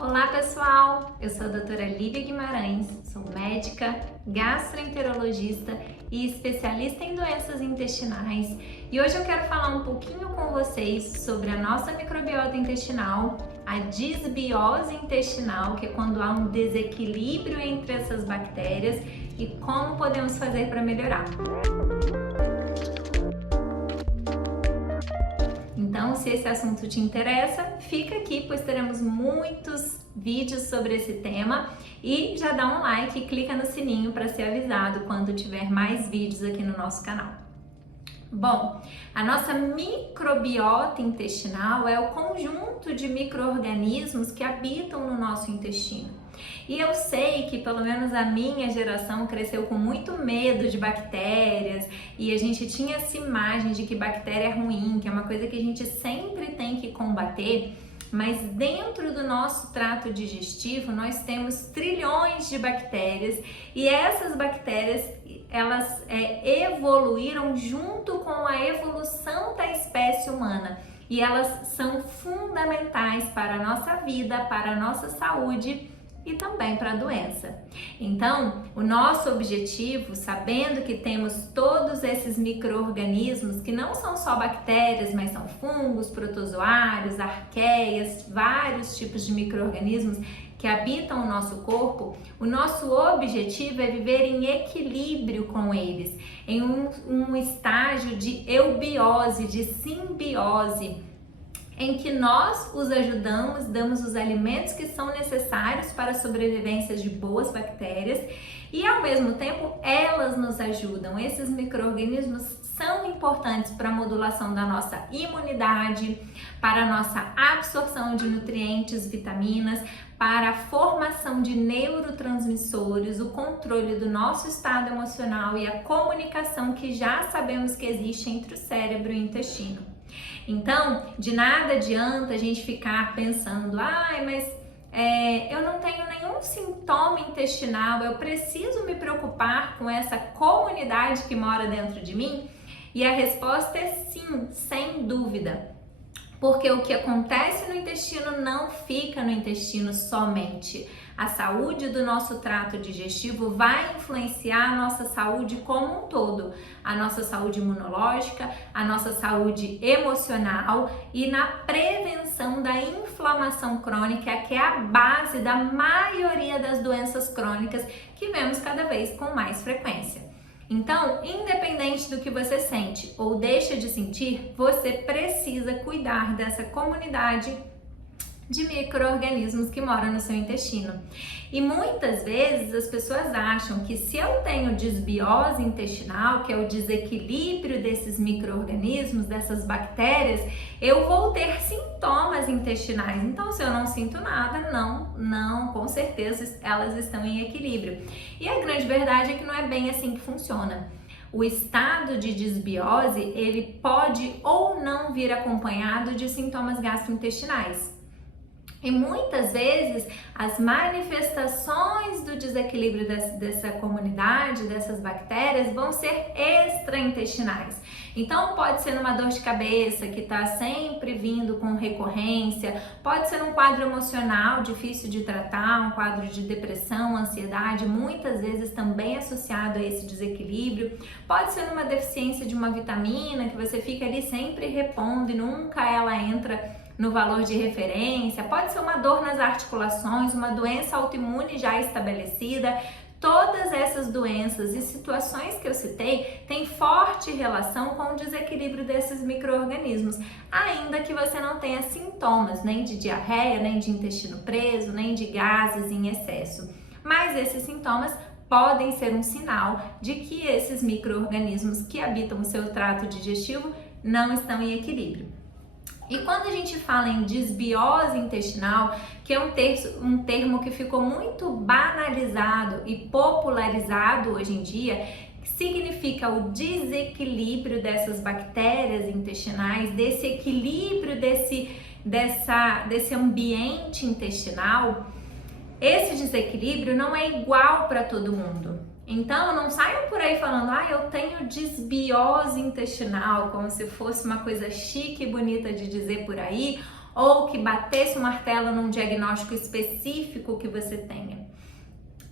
Olá pessoal, eu sou a doutora Lívia Guimarães, sou médica, gastroenterologista e especialista em doenças intestinais e hoje eu quero falar um pouquinho com vocês sobre a nossa microbiota intestinal, a disbiose intestinal, que é quando há um desequilíbrio entre essas bactérias e como podemos fazer para melhorar. Então, se esse assunto te interessa, fica aqui, pois teremos muitos vídeos sobre esse tema e já dá um like e clica no sininho para ser avisado quando tiver mais vídeos aqui no nosso canal. Bom, a nossa microbiota intestinal é o conjunto de micro-organismos que habitam no nosso intestino. E eu sei que pelo menos a minha geração cresceu com muito medo de bactérias e a gente tinha essa imagem de que bactéria é ruim, que é uma coisa que a gente sempre tem que combater, mas dentro do nosso trato digestivo nós temos trilhões de bactérias e essas bactérias elas evoluíram junto com a evolução da espécie humana e elas são fundamentais para a nossa vida, para a nossa saúde e também para a doença. Então, o nosso objetivo, sabendo que temos todos esses micro-organismos que não são só bactérias, mas são fungos, protozoários, arqueias, vários tipos de micro-organismos que habitam o nosso corpo, o nosso objetivo é viver em equilíbrio com eles, em um estágio de eubiose, de simbiose, em que nós os ajudamos, damos os alimentos que são necessários para a sobrevivência de boas bactérias e ao mesmo tempo elas nos ajudam. Esses micro-organismos são importantes para a modulação da nossa imunidade, para a nossa absorção de nutrientes, vitaminas, para a formação de neurotransmissores, o controle do nosso estado emocional e a comunicação que já sabemos que existe entre o cérebro e o intestino. Então, de nada adianta a gente ficar pensando, mas eu não tenho nenhum sintoma intestinal, eu preciso me preocupar com essa comunidade que mora dentro de mim? E a resposta é sim, sem dúvida. Porque o que acontece no intestino não fica no intestino somente. A saúde do nosso trato digestivo vai influenciar a nossa saúde como um todo, a nossa saúde imunológica, a nossa saúde emocional e na prevenção da inflamação crônica, que é a base da maioria das doenças crônicas que vemos cada vez com mais frequência. Então, independente do que você sente ou deixa de sentir, você precisa cuidar dessa comunidade de micro-organismos que moram no seu intestino. E muitas vezes as pessoas acham que se eu tenho disbiose intestinal, que é o desequilíbrio desses micro-organismos, dessas bactérias, eu vou ter sintomas intestinais. Então, se eu não sinto nada, não, com certeza elas estão em equilíbrio. E a grande verdade é que não é bem assim que funciona. O estado de disbiose, ele pode ou não vir acompanhado de sintomas gastrointestinais. E muitas vezes as manifestações do desequilíbrio dessa comunidade, dessas bactérias, vão ser extraintestinais. Então pode ser numa dor de cabeça que está sempre vindo com recorrência, pode ser um quadro emocional difícil de tratar, um quadro de depressão, ansiedade, muitas vezes também associado a esse desequilíbrio, pode ser uma deficiência de uma vitamina que você fica ali sempre repondo e nunca ela entra no valor de referência, pode ser uma dor nas articulações, uma doença autoimune já estabelecida. Todas essas doenças e situações que eu citei têm forte relação com o desequilíbrio desses micro-organismos, ainda que você não tenha sintomas nem de diarreia, nem de intestino preso, nem de gases em excesso. Mas esses sintomas podem ser um sinal de que esses micro-organismos que habitam o seu trato digestivo não estão em equilíbrio. E quando a gente fala em disbiose intestinal, que é um termo que ficou muito banalizado e popularizado hoje em dia, significa o desequilíbrio dessas bactérias intestinais, desse equilíbrio desse ambiente intestinal. Esse desequilíbrio não é igual para todo mundo. Então, não saiam por aí falando, eu tenho disbiose intestinal, como se fosse uma coisa chique e bonita de dizer por aí, ou que batesse o martelo num diagnóstico específico que você tenha.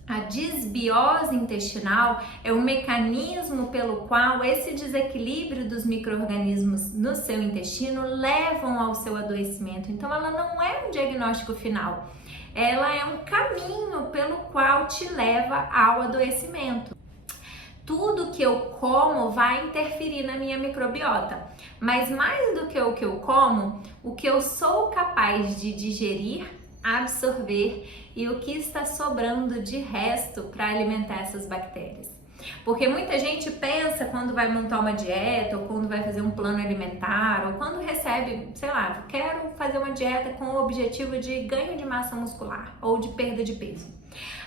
A disbiose intestinal é um mecanismo pelo qual esse desequilíbrio dos micro-organismos no seu intestino levam ao seu adoecimento. Então, ela não é um diagnóstico final, ela é um caminho pelo qual te leva ao adoecimento. Tudo que eu como vai interferir na minha microbiota, mas mais do que o que eu como, o que eu sou capaz de digerir, absorver e o que está sobrando de resto para alimentar essas bactérias. Porque muita gente pensa quando vai montar uma dieta, ou quando vai fazer um plano alimentar, ou quando recebe, sei lá, quero fazer uma dieta com o objetivo de ganho de massa muscular ou de perda de peso.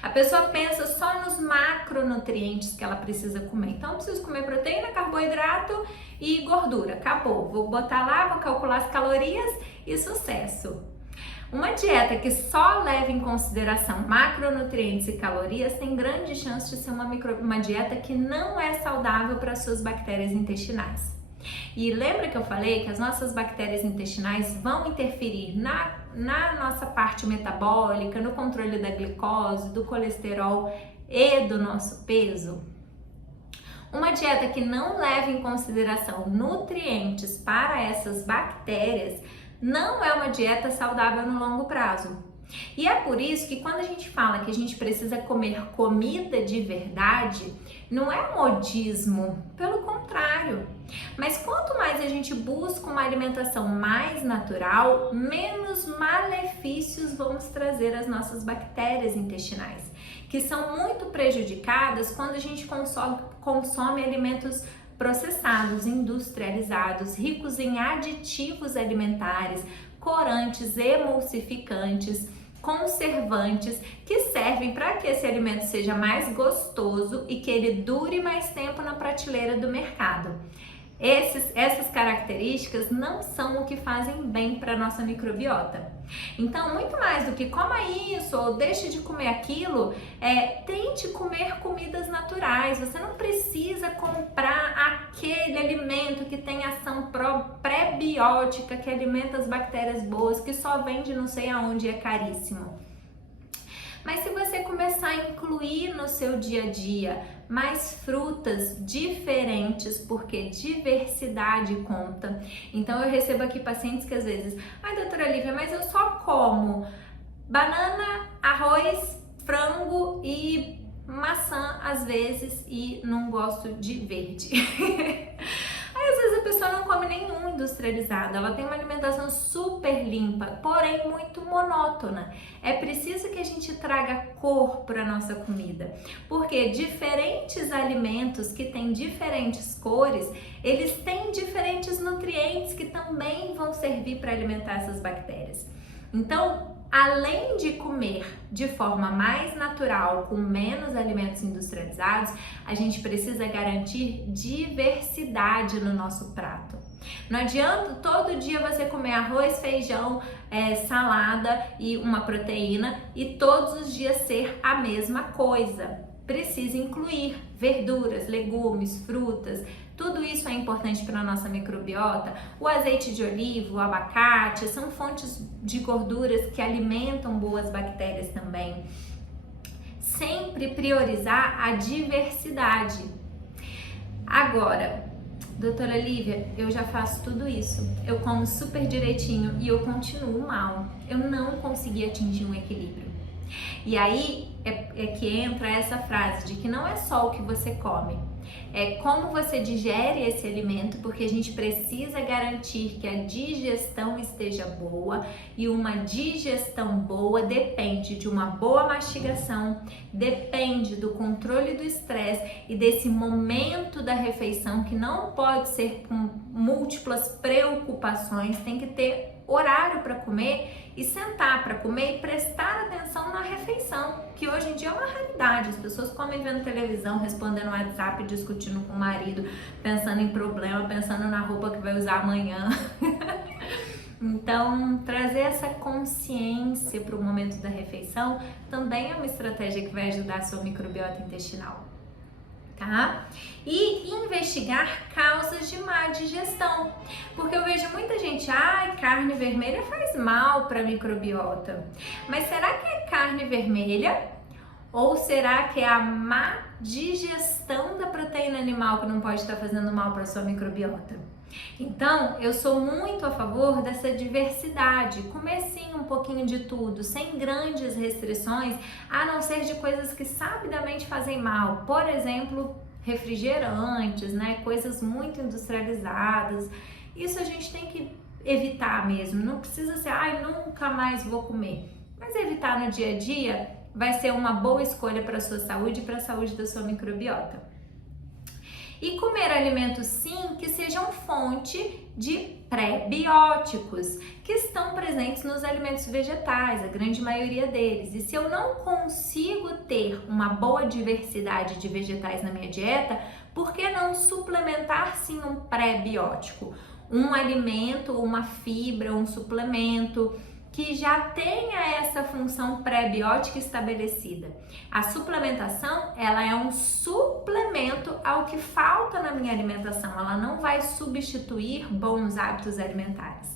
A pessoa pensa só nos macronutrientes que ela precisa comer. Então, eu preciso comer proteína, carboidrato e gordura. Acabou. Vou botar lá, vou calcular as calorias e sucesso. Uma dieta que só leva em consideração macronutrientes e calorias tem grande chance de ser uma dieta que não é saudável para as suas bactérias intestinais. E lembra que eu falei que as nossas bactérias intestinais vão interferir na nossa parte metabólica, no controle da glicose, do colesterol e do nosso peso? Uma dieta que não leva em consideração nutrientes para essas bactérias não é uma dieta saudável no longo prazo. E é por isso que quando a gente fala que a gente precisa comer comida de verdade, não é modismo, pelo contrário. Mas quanto mais a gente busca uma alimentação mais natural, menos malefícios vamos trazer às nossas bactérias intestinais, que são muito prejudicadas quando a gente consome alimentos processados, industrializados, ricos em aditivos alimentares, corantes, emulsificantes, conservantes, que servem para que esse alimento seja mais gostoso e que ele dure mais tempo na prateleira do mercado. Essas características não são o que fazem bem para a nossa microbiota. Então, muito mais do que coma isso ou deixe de comer aquilo, tente comer comidas naturais. Você não precisa comprar aquele alimento que tem ação pré-biótica, que alimenta as bactérias boas, que só vende não sei aonde e é caríssimo. Mas se você começar a incluir no seu dia a dia mais frutas diferentes, porque diversidade conta. Então eu recebo aqui pacientes que às vezes, doutora Lívia, mas eu só como banana, arroz, frango e maçã às vezes e não gosto de verde. Às vezes a pessoa não come nenhum industrializado, ela tem uma alimentação super limpa, porém muito monótona. É preciso que a gente traga cor para a nossa comida, porque diferentes alimentos que têm diferentes cores, eles têm diferentes nutrientes que também vão servir para alimentar essas bactérias. Então, além de comer de forma mais natural, com menos alimentos industrializados, a gente precisa garantir diversidade no nosso prato. Não adianta todo dia você comer arroz, feijão, salada e uma proteína e todos os dias ser a mesma coisa. Precisa incluir verduras, legumes, frutas. Tudo isso é importante para a nossa microbiota. O azeite de oliva, o abacate, são fontes de gorduras que alimentam boas bactérias também. Sempre priorizar a diversidade. Agora, doutora Lívia, eu já faço tudo isso. Eu como super direitinho e eu continuo mal. Eu não consegui atingir um equilíbrio. E aí é que entra essa frase de que não é só o que você come, é como você digere esse alimento, porque a gente precisa garantir que a digestão esteja boa, e uma digestão boa depende de uma boa mastigação, depende do controle do estresse e desse momento da refeição que não pode ser com múltiplas preocupações, tem que ter horário para comer e sentar para comer e prestar atenção na refeição, que hoje em dia é uma realidade. As pessoas comem vendo televisão, respondendo no WhatsApp, discutindo com o marido, pensando em problema, pensando na roupa que vai usar amanhã. Então, trazer essa consciência para o momento da refeição também é uma estratégia que vai ajudar a sua microbiota intestinal. tá? E investigar causas de má digestão, porque eu vejo muita gente, carne vermelha faz mal para a microbiota, mas será que é carne vermelha ou será que é a má digestão da proteína animal que não pode estar fazendo mal para a sua microbiota? Então, eu sou muito a favor dessa diversidade, comer sim um pouquinho de tudo, sem grandes restrições, a não ser de coisas que sabidamente fazem mal, por exemplo, refrigerantes, né, coisas muito industrializadas. Isso a gente tem que evitar mesmo, não precisa ser, nunca mais vou comer, mas evitar no dia a dia vai ser uma boa escolha para a sua saúde e para a saúde da sua microbiota. E comer alimentos sim que sejam fonte de pré-bióticos, que estão presentes nos alimentos vegetais, a grande maioria deles. E se eu não consigo ter uma boa diversidade de vegetais na minha dieta, por que não suplementar sim um pré-biótico? Um alimento, uma fibra, um suplemento que já tenha essa função pré-biótica estabelecida. A suplementação, ela é um suplemento ao que falta na minha alimentação, ela não vai substituir bons hábitos alimentares.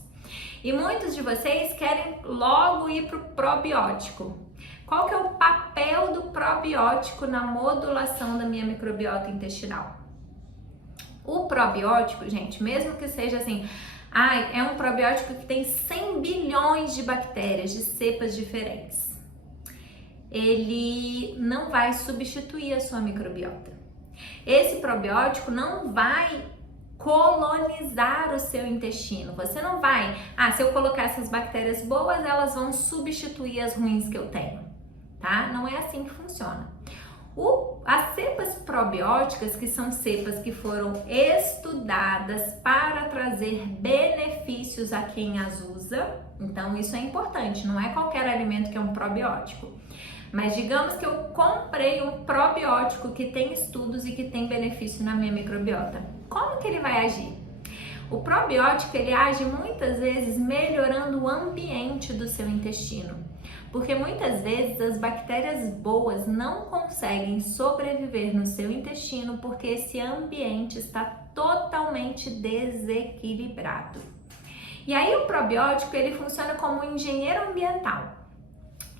E muitos de vocês querem logo ir para o probiótico. Qual que é o papel do probiótico na modulação da minha microbiota intestinal? O probiótico, gente, mesmo que seja assim, é um probiótico que tem 100 bilhões de bactérias de cepas diferentes. Ele não vai substituir a sua microbiota. Esse probiótico não vai colonizar o seu intestino. Você não vai, se eu colocar essas bactérias boas, elas vão substituir as ruins que eu tenho, tá? Não é assim que funciona. As cepas probióticas, que são cepas que foram estudadas para trazer benefícios a quem as usa, então isso é importante, não é qualquer alimento que é um probiótico. Mas digamos que eu comprei um probiótico que tem estudos e que tem benefício na minha microbiota. Como que ele vai agir? O probiótico, ele age muitas vezes melhorando o ambiente do seu intestino. Porque muitas vezes as bactérias boas não conseguem sobreviver no seu intestino porque esse ambiente está totalmente desequilibrado. E aí o probiótico, ele funciona como um engenheiro ambiental.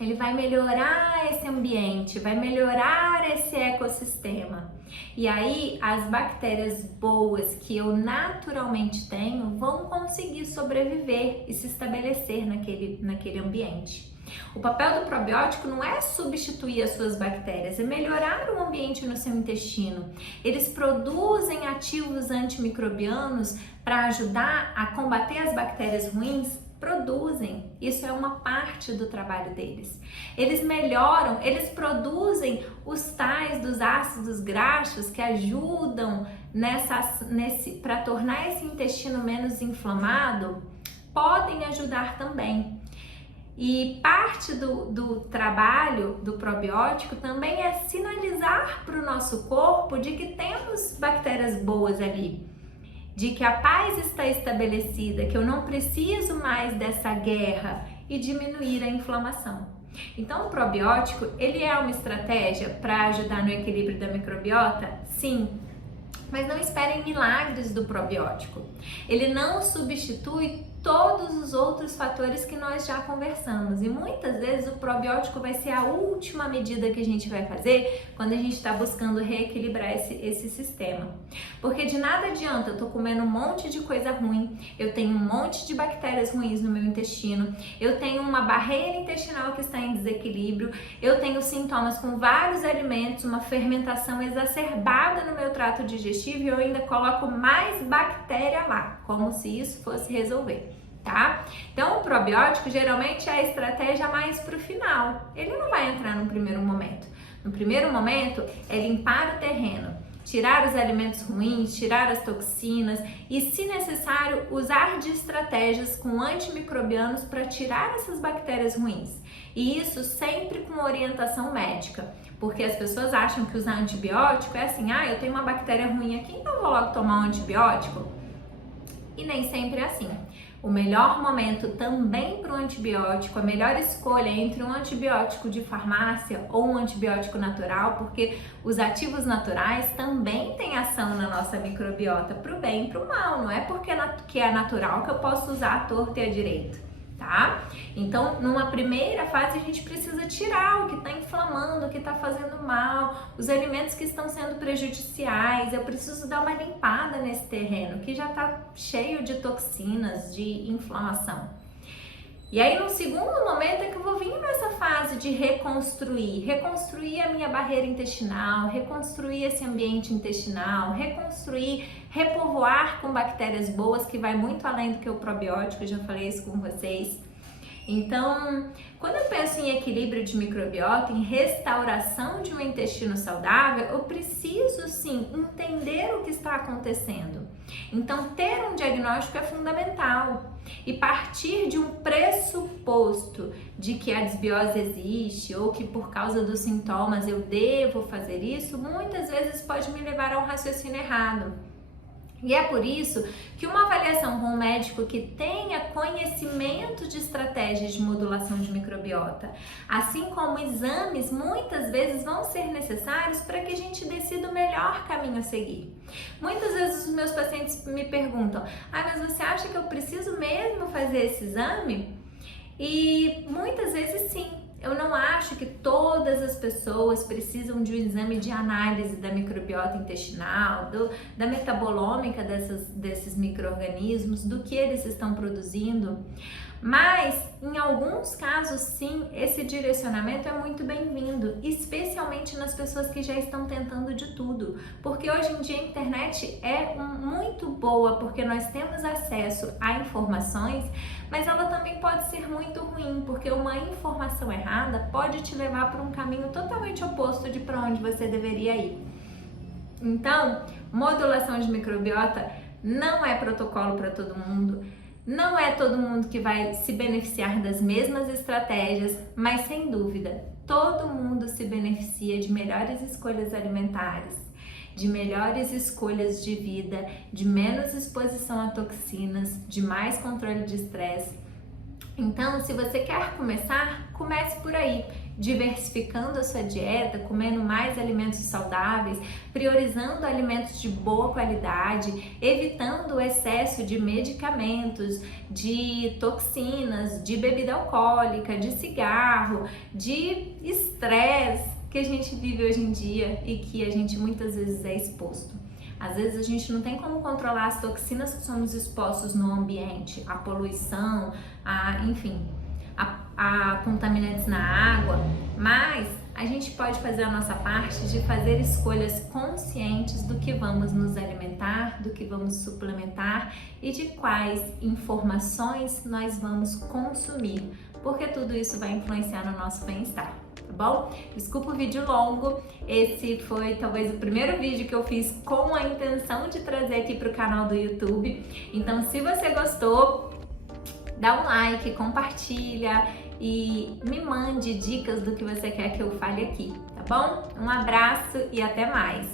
Ele vai melhorar esse ambiente, vai melhorar esse ecossistema. E aí as bactérias boas que eu naturalmente tenho vão conseguir sobreviver e se estabelecer naquele ambiente. O papel do probiótico não é substituir as suas bactérias, é melhorar o ambiente no seu intestino. Eles produzem ativos antimicrobianos para ajudar a combater as bactérias ruins. Produzem, isso é uma parte do trabalho deles. Eles melhoram, eles produzem os tais dos ácidos graxos que ajudam para tornar esse intestino menos inflamado, podem ajudar também. E parte do trabalho do probiótico também é sinalizar para o nosso corpo de que temos bactérias boas ali, de que a paz está estabelecida, que eu não preciso mais dessa guerra e diminuir a inflamação. Então o probiótico, ele é uma estratégia para ajudar no equilíbrio da microbiota? Sim, mas não esperem milagres do probiótico. Ele não substitui todos os outros fatores que nós já conversamos e muitas vezes o probiótico vai ser a última medida que a gente vai fazer quando a gente está buscando reequilibrar esse sistema, porque de nada adianta eu tô comendo um monte de coisa ruim, eu tenho um monte de bactérias ruins no meu intestino, eu tenho uma barreira intestinal que está em desequilíbrio, eu tenho sintomas com vários alimentos, uma fermentação exacerbada no meu trato digestivo e eu ainda coloco mais bactéria lá, como se isso fosse resolver. Tá? Então o probiótico geralmente é a estratégia mais para o final, ele não vai entrar no primeiro momento. No primeiro momento é limpar o terreno, tirar os alimentos ruins, tirar as toxinas e, se necessário, usar de estratégias com antimicrobianos para tirar essas bactérias ruins. E isso sempre com orientação médica, porque as pessoas acham que usar antibiótico é assim, eu tenho uma bactéria ruim aqui, então eu vou logo tomar um antibiótico. E nem sempre é assim. O melhor momento também para o antibiótico, a melhor escolha entre um antibiótico de farmácia ou um antibiótico natural, porque os ativos naturais também têm ação na nossa microbiota, para o bem e para o mal, não é porque é natural que eu posso usar à torta e à direita, tá? Então, numa primeira fase, a gente precisa tirar o que está inflamando, o que está fazendo mal, os alimentos que estão sendo prejudiciais. Eu preciso dar uma limpada nesse terreno que já está cheio de toxinas, de inflamação. E aí, no segundo momento, é que eu vou vir nessa fase de reconstruir a minha barreira intestinal, reconstruir esse ambiente intestinal, repovoar com bactérias boas, que vai muito além do que o probiótico, eu já falei isso com vocês. Então, quando eu penso em equilíbrio de microbiota, em restauração de um intestino saudável, eu preciso sim entender o que está acontecendo. Então, ter um diagnóstico é fundamental e partir de um pressuposto de que a desbiose existe ou que por causa dos sintomas eu devo fazer isso, muitas vezes pode me levar a um raciocínio errado. E é por isso que uma avaliação com um médico que tenha conhecimento de estratégias de modulação de microbiota, assim como exames, muitas vezes vão ser necessários para que a gente decida o melhor caminho a seguir. Muitas vezes os meus pacientes me perguntam: mas você acha que eu preciso mesmo fazer esse exame? E muitas vezes sim. Eu não acho que todas as pessoas precisam de um exame de análise da microbiota intestinal, da metabolômica desses micro-organismos, do que eles estão produzindo. Mas, em alguns casos, sim, esse direcionamento é muito bem-vindo, especialmente nas pessoas que já estão tentando de tudo. Porque hoje em dia a internet é muito boa, porque nós temos acesso a informações, mas ela também pode ser muito ruim, porque uma informação errada pode te levar para um caminho totalmente oposto de para onde você deveria ir. Então, modulação de microbiota não é protocolo para todo mundo. Não é todo mundo que vai se beneficiar das mesmas estratégias, mas sem dúvida, todo mundo se beneficia de melhores escolhas alimentares, de melhores escolhas de vida, de menos exposição a toxinas, de mais controle de estresse. Então, se você quer começar, comece por aí, diversificando a sua dieta, comendo mais alimentos saudáveis, priorizando alimentos de boa qualidade, evitando o excesso de medicamentos, de toxinas, de bebida alcoólica, de cigarro, de estresse que a gente vive hoje em dia e que a gente muitas vezes é exposto. Às vezes a gente não tem como controlar as toxinas que somos expostos no ambiente, a poluição, a contaminantes na água, mas a gente pode fazer a nossa parte de fazer escolhas conscientes do que vamos nos alimentar, do que vamos suplementar e de quais informações nós vamos consumir, porque tudo isso vai influenciar no nosso bem-estar. Tá bom? Desculpa o vídeo longo, esse foi talvez o primeiro vídeo que eu fiz com a intenção de trazer aqui para o canal do YouTube. Então, se você gostou, dá um like, compartilha e me mande dicas do que você quer que eu fale aqui, tá bom? Um abraço e até mais!